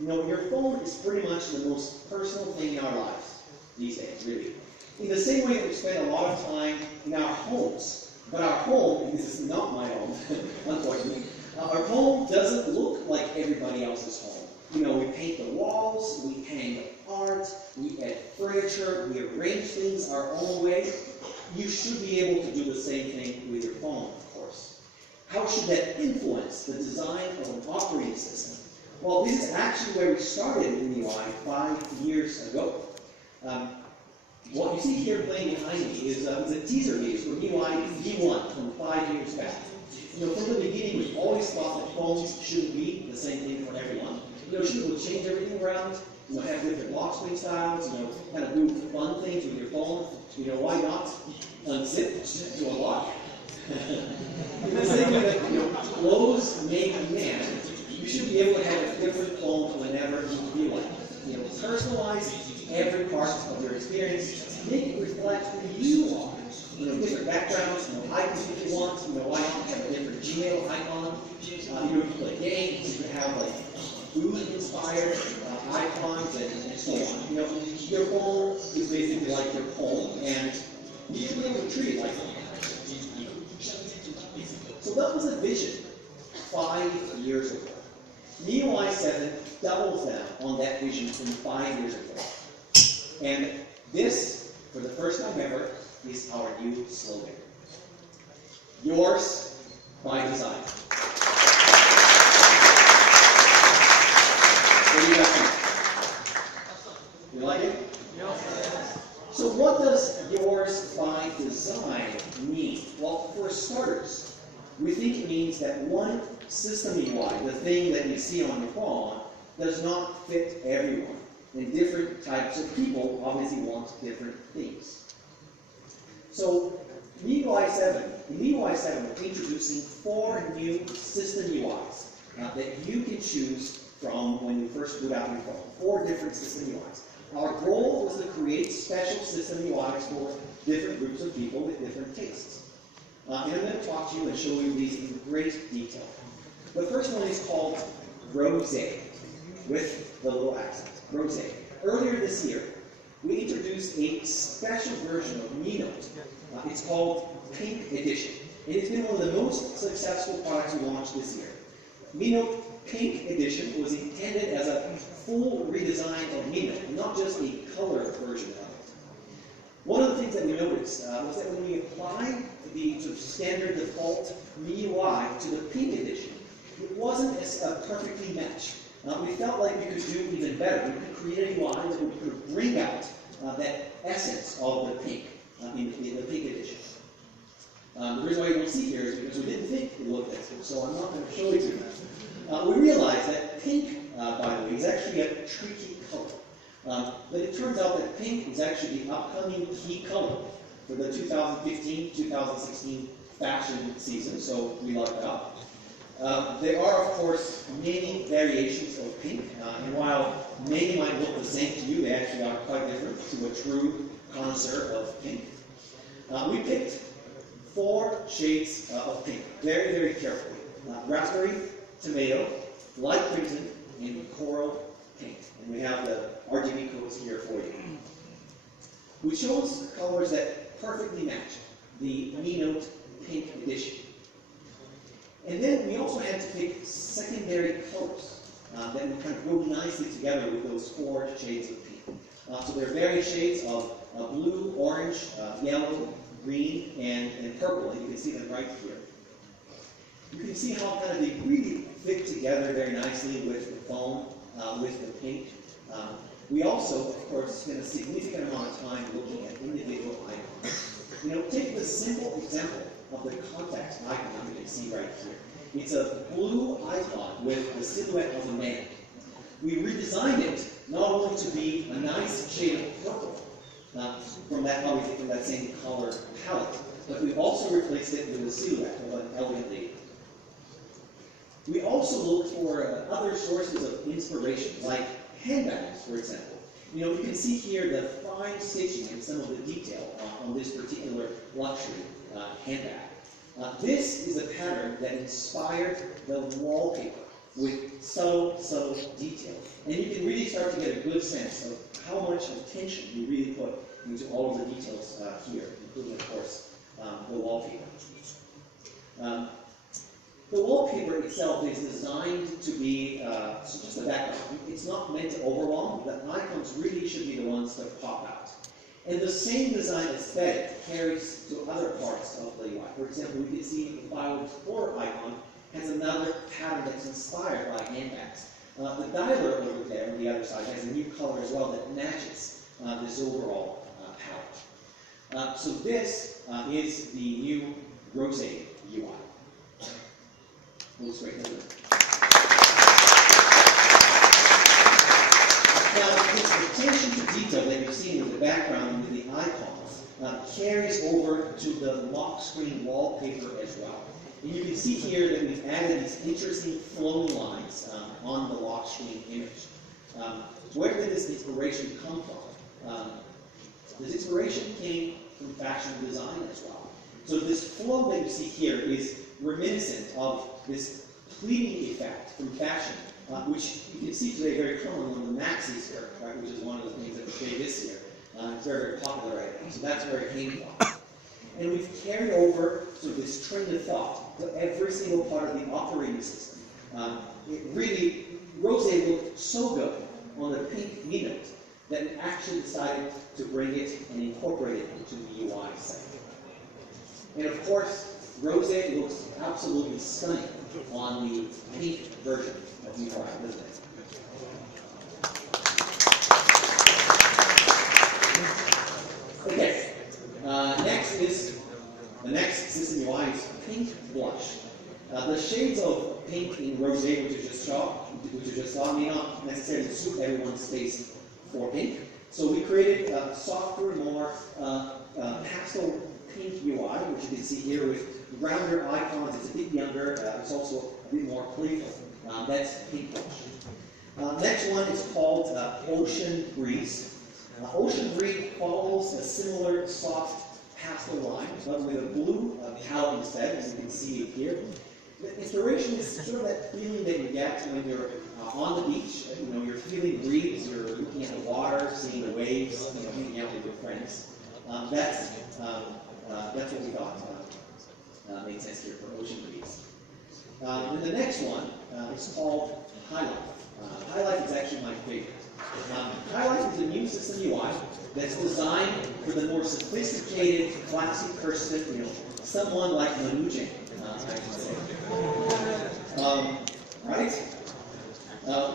You know, your phone is pretty much the most personal thing in our lives these days, really. In the same way that we spend a lot of time in our homes, but our home, this is not my home, unfortunately, our home doesn't look like everybody else's home. You know, we paint the walls, we hang art, we add furniture, we arrange things our own way. You should be able to do the same thing with your phone, of course. How should that influence the design of an operating system? Well, this is actually where we started in MIUI 5 years ago. What you see here playing behind me is a teaser video for MIUI V1 from 5 years back. You know, from the beginning, we always thought that phones shouldn't be the same thing for everyone. You know, should change everything around, you know, have different lock screen styles, you know, kind of do fun things with your phone. You know, why not unzip to unlock? In the same way that, you know, clothes make man, you should be able to have a different phone whenever you feel like it. You know, personalize every part of your experience, make it reflect who you are. You know, different backgrounds, you know, icons if you want, you know, why not have a different Gmail icon? You know, if you play games, you can have like food-inspired icons and so on. You know, your phone is basically like your home, and you should be able to treat it like that. So that was a vision 5 years ago. MIUI 7 doubles down on that vision from 5 years ago. And this, for the first time ever, is our new slogan. Yours by design. What do you guys think? You like it? Yes. So what does yours by design mean? Well, for starters, we think it means that one system MIUI, the thing that you see on your phone, does not fit everyone. And different types of people obviously want different things. So in MIUI 7, we're introducing 4 new system MIUIs that you can choose from when you first boot out your phone. 4 different system MIUIs. Our goal was to create special system MIUIs for different groups of people with different tastes. And I'm going to talk to you and show you these in great detail. The first one is called Rose, with the little accent. Rose. Earlier this year, we introduced a special version of Mi Note. It's called Pink Edition. It has been one of the most successful products we launched this year. Mi Note Pink Edition was intended as a full redesign of Mi Note, not just a color version of it. One of the things that we noticed was that when we applied the sort of standard default MIUI to the Pink Edition, it wasn't as perfectly matched. We felt like we could do even better. We could create a UI that would bring out that essence of the pink in the Pink Edition. The reason why you don't see here is because we didn't think it looked that good, so I'm not going to show you too much. We realized that pink, by the way, is actually a tricky color. But it turns out that pink is actually the upcoming key color for the 2015-2016 fashion season, so we lucked out. There are, of course, many variations of pink, and while many might look the same to you, they actually are quite different to a true connoisseur of pink. We picked 4 shades of pink, very, very carefully. Raspberry, tomato, light crimson, and coral pink. And we have the RGB codes here for you. We chose colors that perfectly match the Mi Note Pink Edition. And then we also had to pick secondary colors that would kind of go nicely together with those 4 shades of pink. So there are various shades of blue, orange, yellow, green, and purple, and you can see them right here. You can see how kind of they really fit together very nicely with the phone, with the pink. We also, of course, spent a significant amount of time looking at individual icons. You know, take the simple example of the contact icon that you can see right here. It's a blue icon with the silhouette of a man. We redesigned it not only to be a nice shade of purple, from that same color palette, but we also replaced it with a silhouette of an elegant lady. We also looked for other sources of inspiration, like handbags, for example. You know, you can see here the fine stitching and some of the detail on this particular luxury handbag. This is a pattern that inspired the wallpaper with subtle detail. And you can really start to get a good sense of how much attention you really put into all of the details here, including, of course, the wallpaper. The wallpaper itself is designed to be just a background. It's not meant to overwhelm. The icons really should be the ones that pop out. And the same design aesthetic carries to other parts of the UI. For example, we can see the File Explorer icon has another pattern that's inspired by handbags. The dialer over there on the other side has a new color as well that matches this overall palette. So this is the new Rose UI. Looks great, doesn't it? Now, this attention to detail that you're seeing with the background and with the icons carries over to the lock screen wallpaper as well. And you can see here that we've added these interesting flowing lines on the lock screen image. Where did this inspiration come from? This inspiration came from fashion design as well. So this flow that you see here is reminiscent of this pleating effect from fashion, which you can see today very common on the maxi skirt, right, which is one of the things that we created this year. It's very, very popular right now. So that's where it came from. And we've carried over sort of this train of thought to every single part of the operating system. It really, Rose looked so good on the pink keynote that we actually decided to bring it and incorporate it into the UI site. And of course, Rose looks absolutely stunning on the pink version of UI, doesn't it? Okay, the next system UI is Pink Blush. The shades of pink in Rose, which you just saw, may not necessarily suit everyone's taste for pink. So we created a softer, more pastel pink UI, which you can see here with rounder icons. It's a bit younger. It's also a bit more playful. That's Pink Blush. Next one is called Ocean Breeze. Ocean Breeze follows a similar soft pastel line, but with a blue palette instead, as you can see it here. The inspiration is sort of that feeling that you get when you're on the beach. You know, you're feeling breeze, you're looking at the water, seeing the waves, you know, hanging out with your friends. That's what we thought made sense here for Ocean Breeze. Then the next one is called Highlight. Highlight is actually my favorite. Highlight is a new system UI that's designed for the more sophisticated, classic person, you know, someone like Manu Jane, I should say. Right?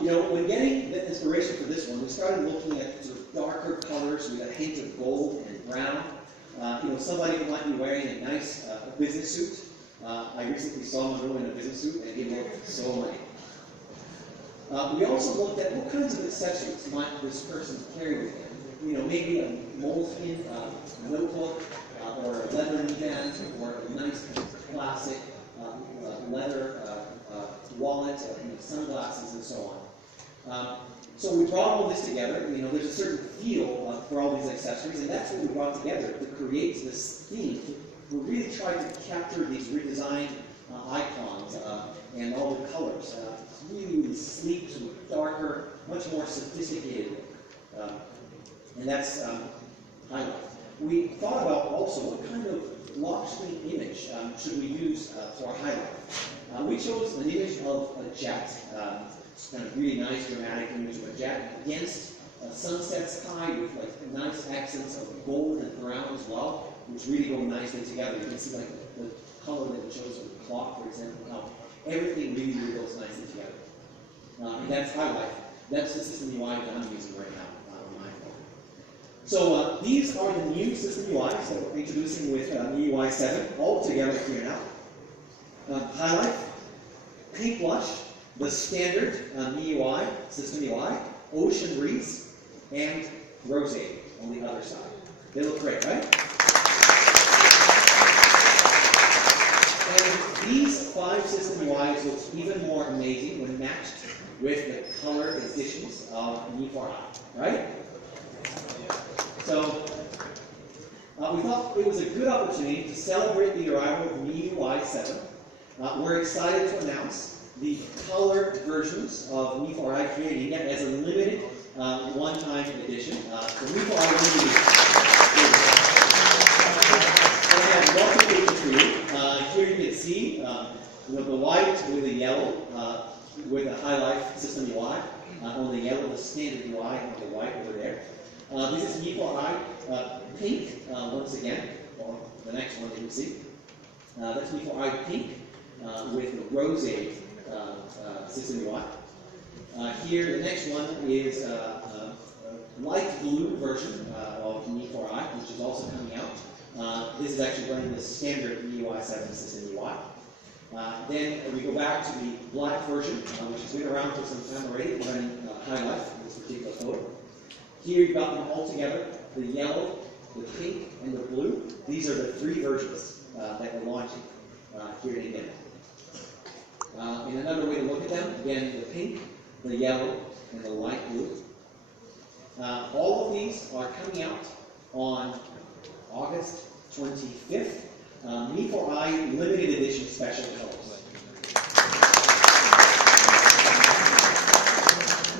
You know, when getting the inspiration for this one, we started looking at sort of darker colors with a hint of gold and brown. You know, somebody who might be wearing a nice business suit. I recently saw Manu in a business suit, and he looked so nice. We also looked at what kinds of accessories might this person carry with them. You know, maybe a moleskin notebook, or a leather knee-band, or a nice classic leather wallet, you know, sunglasses, and so on. So we brought all this together. You know, there's a certain feel for all these accessories, and that's what we brought together to create this theme. We really tried to capture these redesigned icons and all the colors. Really, really sleek, sort of darker, much more sophisticated. And that's Highlight. We thought about also what kind of lock screen image should we use for Highlight. We chose an image of a jet. It's kind of really nice, dramatic image of a jet against a sunset sky with like nice accents of gold and brown as well, which really go nicely together. You can see like the color that we chose for the clock, for example, how everything really, really goes nicely together. And that's Highlight. That's the system UI that I'm using right now on my phone. So these are the new system UIs that we're introducing with MIUI 7, all together here now. Highlight, Pink Blush, the standard MIUI, system UI, Ocean Breeze, and Rose on the other side. They look great, right? And these 5 system UIs look even more amazing when matched with the color editions of MIUI, right? So we thought it was a good opportunity to celebrate the arrival of MIUI 7. We're excited to announce the color versions of MIUI created. You get as a limited one-time edition. So MIUI Limited. I have lots of pictures for you. Here you can see the white with the yellow with the High Life System UI. On the yellow, the standard UI on the white over there. This is MIUI Pink once again, or the next one that you see. That's MIUI Pink with the rose system UI. Here, the next one is a light blue version of MIUI, which is also coming out. This is actually running the standard MIUI 7 system UI. Then we go back to the black version, which has been around for some time already, running High Life in this particular photo. Here you've got them all together, the yellow, the pink, and the blue. These are the three versions that we're launching here today. In another way to look at them, again, the pink, the yellow, and the light blue. All of these are coming out on August 25th. MIUI limited edition special colors.